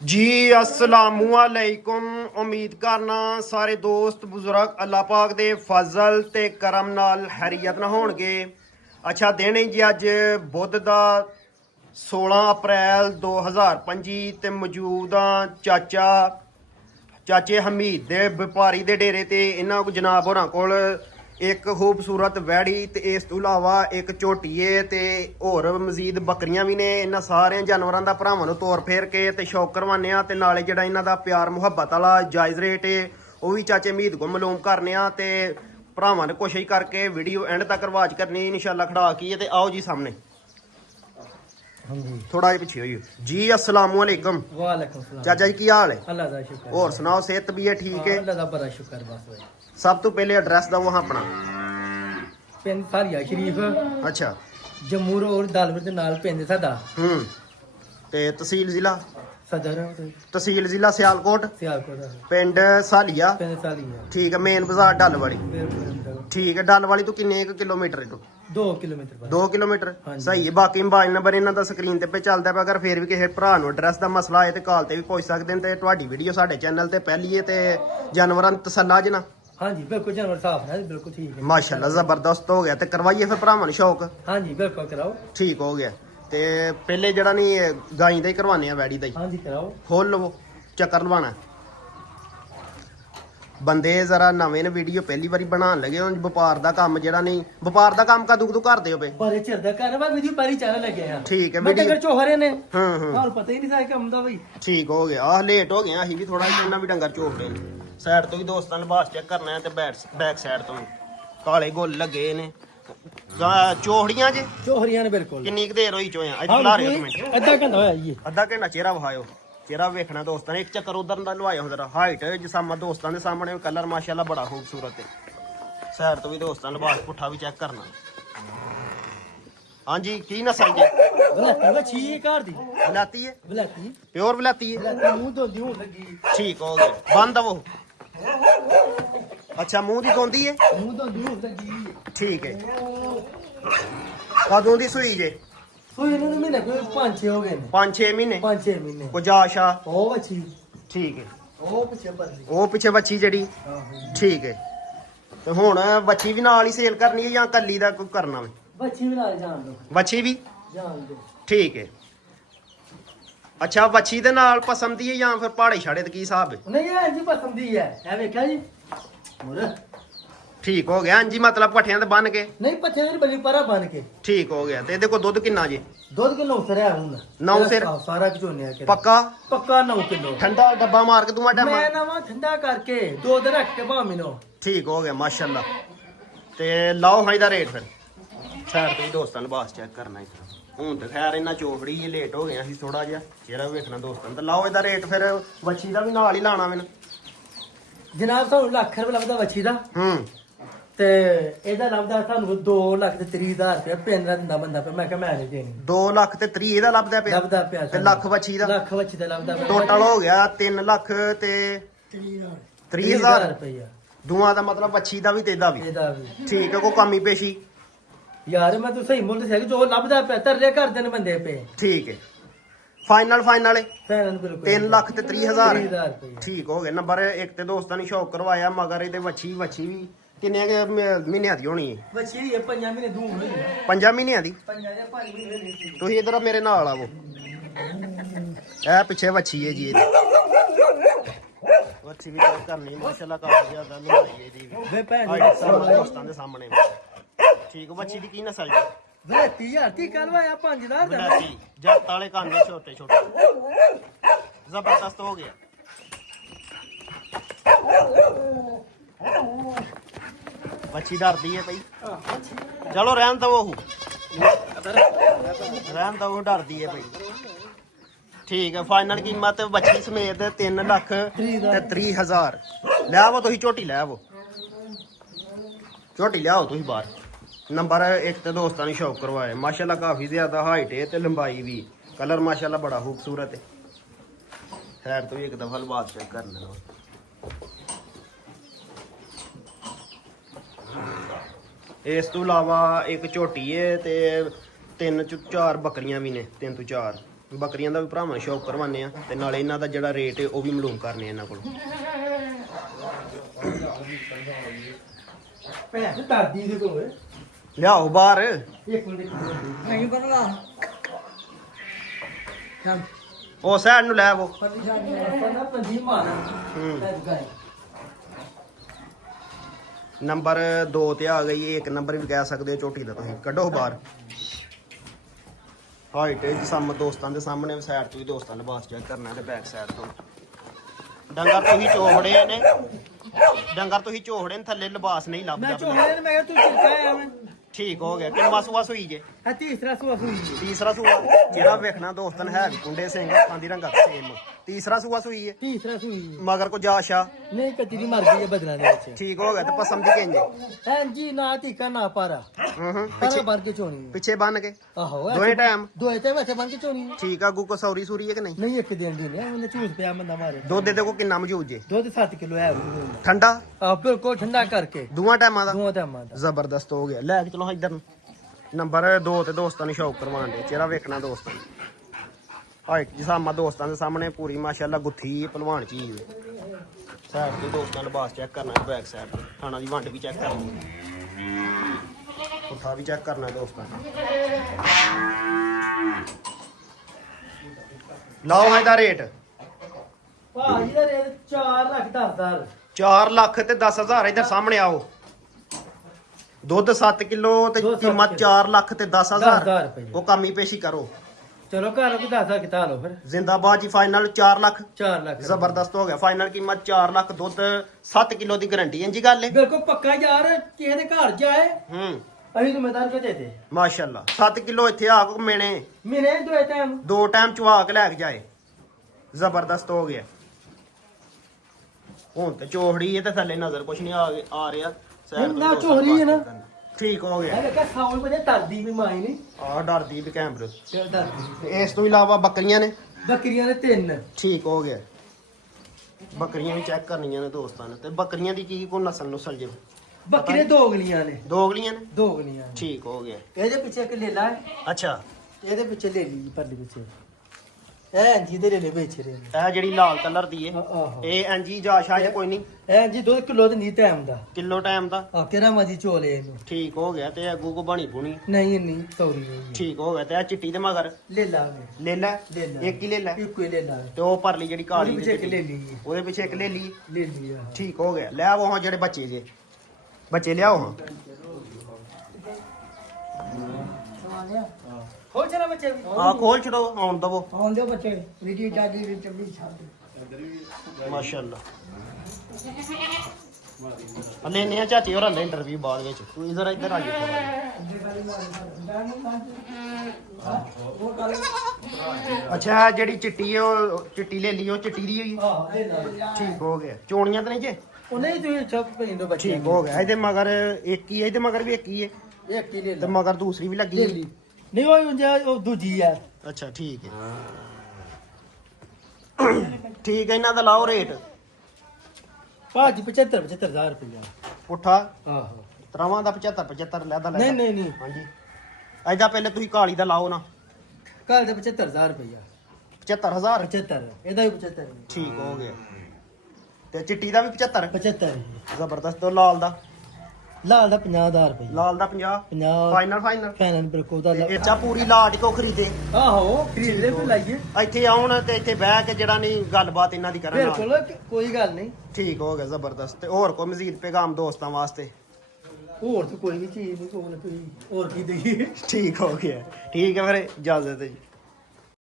ਜੀ अस्सलामुअलैकुम। उम्मीद करना सारे दोस्त बुजुर्ग अल्लाह पाक दे फजल ते करम नाल हैरियत ना होणगे। अच्छा दिन जी अज बुध दा 16 अप्रैल 2025 ते मौजूदा चाचे हमीद दे व्यापारी दे डेरे ते इन्हां को जनाब होरां कोल एक खूबसूरत वैड़ी ते इस तो इलावा एक झोटीए ते होर मजीद बकरियां भी ने। इन्हां सारे जानवरां दा भरावां नूं तोर फेर के ते शौक करवाने आ ते नाले जिहड़ा इन्हां दा प्यार मुहब्बत वाला जायज़ रेट है वो भी चाचे हमीद को मालूम करने आ ते भरावां ने कोशिश करके वीडियो एंड तक रवाज करनी इंशाल्लाह खड़ा की ते आओ जी सामने थोड़ा जिहा पिछे होइए जी। अस्सलामुअलैकुम। वालेकुम सलाम चाचा जी की हाल है? अल्लाह दा शुक्र और सुनाओ सेहत भी है ठीक है? अल्लाह दा बड़ा शुक्र बस भाई। सब तो पहले एड्रेस दो वहाँ अपना। पिंड सारिया शरीफ अच्छा जम्मू रोड दालपुर दे नाल पिंड साडा। ते तहसील जिला सदर तहसील जिला सियालकोट सियालकोट पिंड सालिया पिंड सालिया ठीक है। मेन बाजार डल वाली ठीक है। डल वाली तो किन्ने किलोमीटर है? 2 किलोमीटर बस। 2 किलोमीटर हाँ जी। सही है। बाकी मोबाइल नंबर इन्हां दा स्क्रीन ते पे चलदा पे। अगर फिर भी किसी भरा नूं एड्रैस दा मसला है तो कॉल ते भी पुछ सकदे न। ते तुहाडी वीडियो साडे चैनल ते पहली है ते जानवरां तसल्ला जना। हाँ जी बिल्कुल जानवर साफ है बिल्कुल ठीक है माशाल्लाह जबरदस्त हो गया। ते करवाइए फिर भरावां नूं शौक। हाँ जी बिल्कुल कराओ ठीक हो गया। ते पहले जड़ा नहीं गाई दा ही करवाने आ वैड़ी दा ही। हाँ जी कराओ खोल लवो चक्कर लवाना बंदे जरा नवे ने वीडियो पहली बारी बनाने लगे हुण व्यापार दा काम जड़ा नहीं व्यापार दा काम कदों कदों करदे हो पे? बड़े चिर दा कर वा वीडियो पारी चैनल लगे हैं ठीक है मैं वीडियो डंगर चोहरे ने हम्म और पता ही नहीं था काम दा भाई। ठीक हो गया। आह लेट हो गया अहीं भी थोड़ा इन्ना भी डंगर चोक रहे साइड तो भी दोस्तां लिबास चेक करना है ते बैक साइड तो भी काले गोल लगे ने चोहड़ियां जे चोहरियां ने बिल्कुल किन्नी क देर होई चोया अज खला रहे हो मिनट आधा घंटा होया ये अद्धा घंटा चेहरा वहायो चेहरा वेखना दोस्तां ने। एक चक्कर उधर दा लवाया हो जरा हाइट जिसामा दोस्तां दे सामने कलर माशाल्लाह बड़ा खूबसूरत है। साइड तो भी दोस्तां लिबास पुट्ठा भी चेक करना। हाँ जी की नस्ल जे? बलाती बच्ची ये घर दी बलाती है बलाती प्योर बलाती है बलाती मुंह धोंदी होन लगी ठीक हो गया। बंद वो अच्छा मुंह दी धोंदी है मुंह धोंदी होन लगी ठीक है। कदों दी सूई जे? तो इन्होंने महीने कोई 5-6 हो गए ने 5-6 महीने 5-6 महीने को जाशा ओ बच्ची ठीक है। ओ पीछे बल्ली वो पिछे बच्ची जड़ी ठीक है। तो हुण बच्ची भी नाल ही सेल करनी है या कल्ली दा कोई करना वे? बच्ची भी नाल जान दो बच्ची भी जान दो ठीक है। अच्छा बच्ची दे नाल पसंद ही है या फिर पहाड़े छाड़े ते की हिसाब है? नहीं है जी पसंद ही है वेख्या जी मोर ठीक हो गया। जी मतलब पट्ठियां ते बन के नहीं पत्थे मेरी बल्ली परा बन के ठीक हो गया। ते इहदे कोल दुध किन्ना जे? दूध किलो सर है हूं 9 सिर सारा कुछ होने के पक्का पक्का 9 किलो ठंडा डब्बा मार के दूंगा टाइम मैं नवा ठंडा करके 2 दिन रख के भामिनो ठीक हो गया माशाल्लाह। ते लाओ हाई दा रेट फिर साइड ते दोस्तां लिबास चेक करना इस हूं ते खैर इन्ना चोखड़ी ये लेट हो गया असीं थोड़ा जिहा चेहरा वेखना दोस्तां ते लाओ इहदा रेट फिर बच्ची दा भी नाल ही लाना मैनूं जनाब सानू लाख रुपए लगदा बच्ची दा ਤੇ ਇਹਦਾ ਲੱਭਦਾ ਤੁਹਾਨੂੰ 2 ਲੱਖ ਤੇ 30,000 ਰੁਪਏ ਪਿੰਡ ਦਾ ਦਿੰਦਾ ਬੰਦਾ ਪਿਆ। ਮੈਂ ਕਿਹਾ ਮੈਂ ਨਹੀਂ ਦੇਣੀ 2 ਲੱਖ ਤੇ 30 ਇਹਦਾ ਲੱਭਦਾ ਪਿਆ ਤੇ ਲੱਖ ਬੱਚੀ ਦਾ ਲੱਖ ਬੱਚੀ ਦਾ ਲੱਭਦਾ ਪਿਆ ਟੋਟਲ ਹੋ ਗਿਆ 3 ਲੱਖ ਤੇ 30,000 ਰੁਪਇਆ ਦੋਵਾਂ ਦਾ ਮਤਲਬ ਬੱਚੀ ਦਾ ਵੀ ਤੇ ਇਹਦਾ ਵੀ ਇਹਦਾ ਵੀ ਠੀਕ ਹੈ। ਕੋਈ ਕਮੀ ਪੇਸ਼ੀ ਯਾਰ ਮੈਂ ਤੂੰ ਸਹੀ ਮੁੱਲ ਦੱਸਿਆ ਕਿ ਜੋ ਲੱਭਦਾ ਪਿਆ ਤਰਲੇ ਕਰਦੇ ਨੇ ਬੰਦੇ ਪਏ ਠੀਕ ਹੈ। ਫਾਈਨਲ ਫੈਨ ਬਿਲਕੁਲ 3 ਲੱਖ ਤੇ 30,000 ਰੁਪਇਆ ਠੀਕ ਹੋ ਗਿਆ। ਨੰਬਰ ਇੱਕ ਤੇ ਦੋਸਤਾਂ ਨੇ ਸ਼ੌਕ ਕਰਵਾਇਆ ਮਗਰ ਇਹਦੇ ਵੱਛੀ ਵੀ ਕਿੰਨੇ ਮਹੀਨਿਆਂ ਦੀ ਹੋਣੀ ਹੈ? ਬੱਚੀ ਇਹ 5 ਮਹੀਨੇ ਦੂਰ ਹੋਈ 5 ਮਹੀਨਿਆਂ ਦੀ 5 ਜਾਂ 5 ਮਹੀਨੇ ਨਹੀਂ ਤੁਸੀਂ ਇਧਰ ਮੇਰੇ ਨਾਲ ਆਵੋ। ਇਹ ਪਿੱਛੇ ਵੱਛੀ ਹੈ ਜੀ ਇਹਦੀ ਵੱਛੀ ਵੀ ਚੈੱਕ ਕਰਨੀ ਮਾਸ਼ਾਅੱਲਾ ਕਾਫੀ ਜ਼ਿਆਦਾ ਲੰਬਾਈ ਇਹਦੀ ਵੀ ਵੇ ਭੈਣ ਹਾਈਟ ਸਾਹਮਣੇ ਦੋਸਤਾਂ ਦੇ ਸਾਹਮਣੇ ਠੀਕ ਵੱਛੀ ਦੀ ਕੀ ਨਸਲ ਜੀ? ਵੇ 30,000 ਤੀ ਕਰਵਾਇਆ 5,000 ਦਾ ਬਲਾਤੀ ਜੱਟ ਵਾਲੇ ਕਾਂਦੇ ਛੋਟੇ ਜ਼ਬਰਦਸਤ ਹੋ ਗਿਆ। ਬੱਚੀ ਡਰਦੀ ਹੈ ਭਾਈ ਚਲੋ ਰਹਿਣ ਦਵੋ ਰਹਿਣ ਦਵੋ ਡਰਦੀ ਹੈ ਭਾਈ ਠੀਕ ਹੈ। ਫਾਈਨਲ ਕੀਮਤ ਬੱਚੀ ਸਮੇਤ 3 ਲੱਖ ਤੇ 30,000 ਲੈ ਆਵੋ ਤੁਸੀਂ ਝੋਟੀ ਲੈ ਆਵੋ ਝੋਟੀ ਲਿਆਓ ਤੁਸੀਂ ਬਾਹਰ। ਨੰਬਰ ਇੱਕ ਤੇ ਦੋਸਤਾਂ ਨੇ ਸ਼ੌਕ ਕਰਵਾਇਆ ਮਾਸ਼ਾਅੱਲਾ ਕਾਫੀ ਜ਼ਿਆਦਾ ਹਾਈਟ ਹੈ ਤੇ ਲੰਬਾਈ ਵੀ ਕਲਰ ਮਾਸ਼ਾਅੱਲਾ ਬੜਾ ਖੂਬਸੂਰਤ ਹੈ। ਖੈਰ ਤੋਂ ਵੀ ਇੱਕ ਦਫਾ ਲਬਾਸ ਚੈੱਕ ਕਰ ਲੈਣਾ। ਇਸ ਤੋਂ ਇਲਾਵਾ ਇੱਕ ਝੋਟੀ ਹੈ ਤੇ 3 4 ਬੱਕਰੀਆਂ ਵੀ ਨੇ 3 ਤੋਂ 4 ਬੱਕਰੀਆਂ ਦਾ ਵੀ ਭਰਾਵਾਂ ਸ਼ੌਕ ਕਰਵਾਉਂਦੇ ਆ ਤੇ ਨਾਲੇ ਇਹਨਾਂ ਦਾ ਜਿਹੜਾ ਰੇਟ ਹੈ ਉਹ ਵੀ ਮਾਲੂਮ ਕਰਨੇ ਇਹਨਾਂ ਕੋਲ। ਭੈਣ ਦਾਦੀ ਦੇ ਕੋਲ ਲਿਆਓ ਬਾਹਰ। ਇੱਕ ਮਿੰਟ ਨਹੀਂ ਬਰਲਾ ਕੰਮ ਉਹ ਸਾਈਡ ਨੂੰ ਲੈ ਆਵੋ। ਨਾ ਪੰਜੀ ਮਾਰ ਨੰਬਰ 2 ਤੇ ਆ ਗਈ, ਇੱਕ ਨੰਬਰ ਵੀ ਕਹਿ ਸਕਦੇ ਹੋ ਝੋਟੀ ਦਾ। ਤੁਸੀਂ ਕੱਢੋ ਬਾਹਰ। ਹਾਈਟ ਜਿਸਮ ਦੋਸਤਾਂ ਦੇ ਸਾਹਮਣੇ ਸਾਈਡ ਤੋਂ ਵੀ ਦੋਸਤਾਂ ਨੇ ਬਾਸ ਚੈੱਕ ਕਰਨਾ ਤੇ ਬੈਕ ਸਾਈਡ ਤੋਂ। ਡੰਗਰ ਤੋਂ ਹੀ ਚੋਹੜੇ ਨੇ, ਡੰਗਰ ਤੋਂ ਹੀ ਚੋਹੜੇ ਨੇ, ਥੱਲੇ ਲਿਬਾਸ ਨਹੀਂ ਮੈਂ ਲੱਭਦਾ। ਚੋਹਲੇ ਮੈਂ ਕਿਹਾ ਤੂੰ ਚਿੱਕਾ ਆ ਮੈਂ ਠੀਕ ਹੋ ਗਿਆ। ਕਿੰਨਾ ਸੂਆ ਸੂਈ ਜੇ? ਆ ਤੀਸਰਾ ਸੂਆ ਸੂਈ ਤੀਸਰਾ ਸੂਆ। ਜਿਹੜਾ ਵੇਖਣਾ ਦੋਸਤਾਂ ਨੇ ਹੈ ਵੀ ਕੁੰਡੇ ਸਿੰਘ ਅੱਖਾਂ ਦੀ ਰੰਗਤ ਸੇਮ। ਤੀਸਰਾ ਸੂਆ ਸੂਈ ਹੈ। ਤੀਸਰਾ ਸੂਈ ਮਗਰ ਕੋ ਜਾਸ਼ਾ ਨਹੀਂ ਕੱਤੀ ਦੀ ਮਰ ਗਈ ਹੈ ਬਦਲਾਂ ਦੇ ਵਿੱਚ। ਠੀਕ ਹੋ ਗਿਆ ਤੇ ਪਸੰਦ ਦੀ ਕਹਿੰਦੇ। ਐਂ ਜੀ ਨਾ ਧੀਕਾ ਨਾ ਪਾਰਾ ਹੂੰ ਸਾਰਾ ਬਣ ਕੇ ਚੋਣੀ ਪਿੱਛੇ ਬੰਨ ਕੇ ਆਹੋ ਦੋਏ ਟਾਈਮ। ਦੋਏ ਤੇ ਵੈਸੇ ਬਣ ਕੇ ਚੋਣੀ ਠੀਕ ਆ। ਗੂ ਕੋ ਸੌਰੀ ਸੂਰੀ ਹੈ ਕਿ ਨਹੀਂ? ਨਹੀਂ ਇੱਕ ਦਿਨ ਦੀ ਨਹੀਂ ਉਹਨੇ ਝੂਠ ਪਿਆ ਬੰਦਾ ਮਾਰੇ। ਦੁੱਧ ਦੇ ਕੋ ਕਿੰਨਾ ਮੌਜੂਦ ਜੇ? ਦੁੱਧ 7 ਕਿਲੋ ਹੈ ਠੰਡਾ ਆ ਬਿਲਕੁਲ ਠੰਡਾ ਕਰਕੇ ਦੋਵਾਂ ਟਾਈਮਾਂ ਦਾ। ਦੋਵਾਂ ਟਾਈਮਾਂ ਦਾ ਜ਼ਬਰਦਸਤ ਹੋ ਗਿਆ। ਲੈ ਕੇ ਚਲੋ ਇੱਧਰ ਨੂੰ। ਨੰਬਰ 2 ਤੇ ਦੋਸਤਾਂ ਨੂੰ ਸ਼ੌਕ ਕਰਵਾਉਣ ਦੇ। ਚਿਹਰਾ ਵੇਖਣਾ ਦੋਸਤਾਂ ਨੂੰ। ਹਾਈਟ ਜਿਸਾਮਾ ਦੋਸਤਾਂ ਦੇ ਸਾਹਮਣੇ ਪੂਰੀ ਮਾਸ਼ਾਅੱਲਾ ਗੁੱਥੀ ਪਹਿਲਵਾਨ ਚੀਜ਼। ਸਾਈਡ ਤੇ ਦੋਸਤਾਂ ਨੂੰ ਬਾਸ ਚੈੱਕ ਕਰਨਾ, ਬੈਕ ਸਾਈਡ ਤੇ ਥਾਣਾ ਦੀ ਵੰਡ ਵੀ ਚੈੱਕ ਕਰਨੀ, ਪੁੱਠਾ ਵੀ ਚੈੱਕ ਕਰਨਾ ਦੋਸਤਾਂ ਨੇ। ਲਾਓ ਇਹਦਾ ਰੇਟ। ਭਾਜੀ ਦਾ ਰੇਟ 4 ਲੱਖ 10,000 4 ਲੱਖ ਤੇ 10,000। ਇੱਧਰ ਸਾਹਮਣੇ ਆਓ। ਦੁੱਧ 7 ਕਿਲੋ ਤੇ ਦੁੱਧ 7 ਕੀਮਤ ਕਿੱਲੋ। 4 ਲੱਖ ਤੇ 10,000। 10,000 ਰੁਪਏ। ਉਹ ਕਾਮੀ ਪੇਸ਼ੀ ਕਰੋ। ਚਲੋ ਘਰ ਕੋ 10,000 ਕਿਤਾ ਲਓ ਫਿਰ। ਜ਼ਿੰਦਾਬਾਦ ਜੀ। ਫਾਈਨਲ 4 ਲੱਖ। 4 ਲੱਖ ਜ਼ਬਰਦਸਤ ਹੋ ਗਿਆ। ਫਾਈਨਲ ਕੀਮਤ 4 ਲੱਖ। ਦੁੱਧ 7 ਕਿਲੋ ਦੀ ਗਾਰੰਟੀ ਹੈ ਜੀ। ਗੱਲ ਹੈ ਬਿਲਕੁਲ ਪੱਕਾ ਯਾਰ ਕਿਸੇ ਦੇ ਘਰ ਜਾਏ ਹੂੰ ਅਸੀਂ ਜ਼ਿੰਮੇਦਾਰ ਕੋ ਦੇ ਦੇ। ਮਾਸ਼ਾਅੱਲਾ 7 ਕਿਲੋ ਇੱਥੇ ਆ ਕੋ ਮੇਨੇ ਮੇਰੇ ਦੋਏ ਟਾਈਮ 2 ਟਾਈਮ ਚਵਾ ਕੇ ਲੈ ਕੇ ਜਾਏ। ਜ਼ਬਰਦਸਤ ਹੋ ਗਿਆ। ਹੁਣ ਤੇ ਚੋਹੜੀ ਹੈ ਤੇ ਥੱਲੇ ਨਜ਼ਰ ਕੁਛ ਨਹੀਂ ਆ ਰਿਹਾ। ਸਾਈਡ ਤੋਂ ਨਾ ਚੋਹਰੀ ਹੈ ਨਾ। ਠੀਕ ਹੋ ਗਿਆ। ਇਹ ਦੇਖਿਆ ਸਾਊਂਡ ਵਜੇ ਤਰਦੀ ਵੀ ਮਾਈ ਨਹੀਂ ਆ ਡਰਦੀ ਵੀ ਕੈਮਰੇ ਤੇ ਤਰਦੀ ਤੇ ਇਸ ਤੋਂ ਇਲਾਵਾ ਬੱਕਰੀਆਂ ਨੇ। ਬੱਕਰੀਆਂ ਦੇ 3 ਠੀਕ ਹੋ ਗਿਆ। ਬੱਕਰੀਆਂ ਵੀ ਚੈੱਕ ਕਰਨੀਆਂ ਨੇ ਦੋਸਤਾਂ ਨੇ। ਤੇ ਬੱਕਰੀਆਂ ਦੀ ਕੀ ਕੋ ਨਸਲ ਜੇ? ਬੱਕਰੇ ਦੋਗਲੀਆਂ ਨੇ। ਦੋਗਲੀਆਂ ਨੇ। ਦੋਗਲੀਆਂ ਨੇ। ਠੀਕ ਹੋ ਗਿਆ। ਇਹਦੇ ਪਿੱਛੇ ਇੱਕ ਲੇਲਾ ਹੈ। ਅੱਛਾ। ਇਹਦੇ ਪਿੱਛੇ ਲੈ ਲਈ ਪਰਲੇ ਪਿੱਛੇ ਇਹ ਜਿਹਦੇ ਲੈ ਲੈ ਵੇਚ ਰਹੇ ਨੇ। ਇਹ ਜਿਹੜੀ ਲਾਲ ਕਲਰ ਦੀ ਹੈ ਆਹੋ ਇਹ ਐਂਜੀ ਜਾਂ ਸ਼ਾਇਦ ਕੋਈ ਨਹੀਂ। ਇਹ ਜੀ 2 ਕਿਲੋ ਤੇ ਨਹੀਂ ਟਾਈਮ ਦਾ। ਕਿਲੋ ਟਾਈਮ ਦਾ। ਆ ਕਿਹੜਾ ਮਜੀ ਝੋਲੇ ਇਹਨੂੰ। ਠੀਕ ਹੋ ਗਿਆ। ਤੇ ਅੱਗੂ ਕੋ ਬਣੀ ਪੁਣੀ। ਨਹੀਂ ਨਹੀਂ ਸੌਰੀ ਨਹੀਂ ਠੀਕ ਹੋ ਗਿਆ। ਤੇ ਆ ਚਿੱਟੀ ਦੇ ਮਗਰ ਲੈ ਲਾਂਗੇ ਲੈ ਲੈ। ਲੈ ਲਾ ਇੱਕ ਹੀ ਲੈ ਲੈ। ਇੱਕੋ ਹੀ ਲੈ ਲਾ ਤੇ ਉਹ ਪਰਲੀ ਜਿਹੜੀ ਕਾਲੀ ਉਹਦੇ ਪਿੱਛੇ ਇੱਕ ਚਿੱਟੀ, ਲੈ ਲਈ ਉਹਦੇ ਪਿੱਛੇ ਇੱਕ ਲੈ ਲਈ। ਲੈ ਲਈ ਆ ਠੀਕ ਹੋ ਗਿਆ। ਲੈ ਆਵੋ ਹਾਂ ਜਿਹੜੇ ਬੱਚੇ ਜੇ। ਬੱਚੇ ਲਿਆਓ ਹਾਂ। ਹੋ ਚਲਾ ਬੱਚੇ ਵੀ ਆ ਖੋਲ ਛੜੋ ਆਉਣ ਦਵੋ। ਆਉਂਦੇ ਬੱਚੇ ਵੀਡੀਓ ਚਾਦੀ ਵਿੱਚ ਵੀ ਛੱਡ ਮਾਸ਼ਾਅੱਲਾ। ਲੈਨੇ ਆ ਚਾਚੀ ਹੋਰ ਲੈ ਇੰਟਰਵਿਊ ਬਾਅਦ ਵਿੱਚ। ਤੂੰ ਇਧਰ ਇੱਧਰ ਆ ਜਾ। ਅੱਛਾ ਜਿਹੜੀ ਚਿੱਟੀ ਹੈ ਉਹ ਚਿੱਟੀ ਲੈ ਲਈ। ਉਹ ਚਿੱਟੀ ਦੀ ਹੋਈ। ਆਹ ਲੈ ਲਾ ਠੀਕ ਹੋ ਗਿਆ। ਚੋਣੀਆਂ ਤਾਂ ਨਹੀਂ ਜੇ? ਉਹਨੇ ਹੀ ਤੁਸੀਂ ਛੱਪ ਪੈਂਦੋ ਬੱਚੇ ਠੀਕ ਹੋ ਗਿਆ। ਇਹਦੇ ਮਗਰ ਇੱਕ ਹੀ ਹੈ। ਇਹਦੇ ਮਗਰ ਵੀ ਇੱਕ ਹੀ ਹੈ ਇੱਕ ਹੀ ਲੈ ਤੇ ਲਾ ਮਗਰ ਦੂਸਰੀ ਵੀ ਲੱਗੀ ਲੈ ਹੈ। ਲਈ ਨਹੀਂ ਉਹ ਦੂਜੀ ਆ ਅੱਛਾ ਠੀਕ ਹੈ। ਠੀਕ ਹੈ। ਇਹਨਾਂ ਦਾ ਲਾਓ ਰੇਟ। ਭਾਜੀ 75,000 ਰੁਪਇਆ ਪੁੱਠਾ ਆਹੋ ਤਰਾਵਾਂ ਦਾ 75 ਲੈਦਾ ਲੈ। ਨਹੀਂ ਨਹੀਂ ਨਹੀਂ ਹਾਂਜੀ। ਇਹਦਾ ਪਹਿਲੇ ਤੁਸੀਂ ਕਾਲੀ ਦਾ ਲਾਓ ਨਾ। ਕੱਲ ਦੇ 75,000 ਰੁਪਇਆ 75,000। 75 ਇਹਦਾ ਵੀ 75 ਠੀਕ ਹੋ ਗਿਆ। ਤੇ ਚਿੱਟੀ ਦਾ ਵੀ 75। 75 ਜ਼ਬਰਦਸਤ। ਤੇ ਲਾਲ ਦਾ? ਲਾਲ ਦਾ 50,000 ਰੁਪਇਆ ਲਾਲ ਦਾ 50। 50 ਫਾਈਨਲ ਫਾਈਨਲ। ਫਾਈਨਲ ਬਿਲਕੁਲ ਦਾ ਇਹ ਚਾ ਪੂਰੀ ਲਾਟ ਕੋ ਖਰੀਦੇ। ਆਹੋ ਖਰੀਦ ਲੈ ਫਿਰ ਲਾਈਏ ਇੱਥੇ ਆਉਣ ਤੇ ਇੱਥੇ ਬਹਿ ਕੇ ਜਿਹੜਾ ਨਹੀਂ ਗੱਲਬਾਤ ਇਹਨਾਂ ਦੀ ਕਰਨ ਨਾਲ। ਬਿਲਕੁਲ ਕੋਈ ਗੱਲ ਨਹੀਂ ਠੀਕ ਹੋ ਗਿਆ। ਜ਼ਬਰਦਸਤ। ਤੇ ਹੋਰ ਕੋਈ ਮਜ਼ੀਦ ਪੈਗਾਮ ਦੋਸਤਾਂ ਵਾਸਤੇ? ਹੋਰ ਤਾਂ ਕੋਈ ਵੀ ਚੀਜ਼ ਨਹੀਂ ਕੋਲ ਤੁਸੀਂ ਹੋਰ ਕੀ ਦਈਏ ਠੀਕ ਹੋ ਗਿਆ। ਠੀਕ ਹੈ ਫਿਰ ਇਜਾਜ਼ਤ ਹੈ ਜੀ।